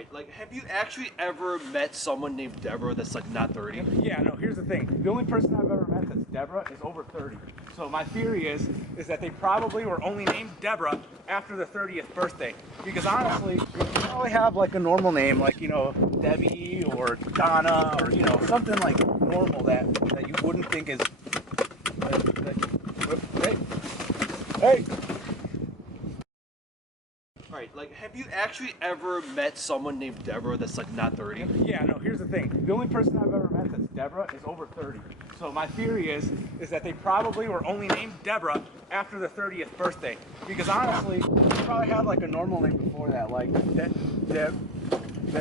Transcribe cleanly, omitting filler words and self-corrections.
Right, like, have you actually ever met someone named Deborah that's like not 30? Yeah, no, here's the thing. The only person I've ever met that's Deborah is over 30. So my theory is that they probably were only named Deborah after the 30th birthday. Because honestly, you probably have like a normal name, like, Debbie or Donna or, something like normal that you wouldn't think is... Hey! Hey! Right, like, have you actually ever met someone named Deborah that's like not 30? Yeah, no, here's the thing. The only person I've ever met that's Deborah is over 30. So my theory is that they probably were only named Deborah after the 30th birthday. Because honestly, you probably have like a normal name before that, like hey,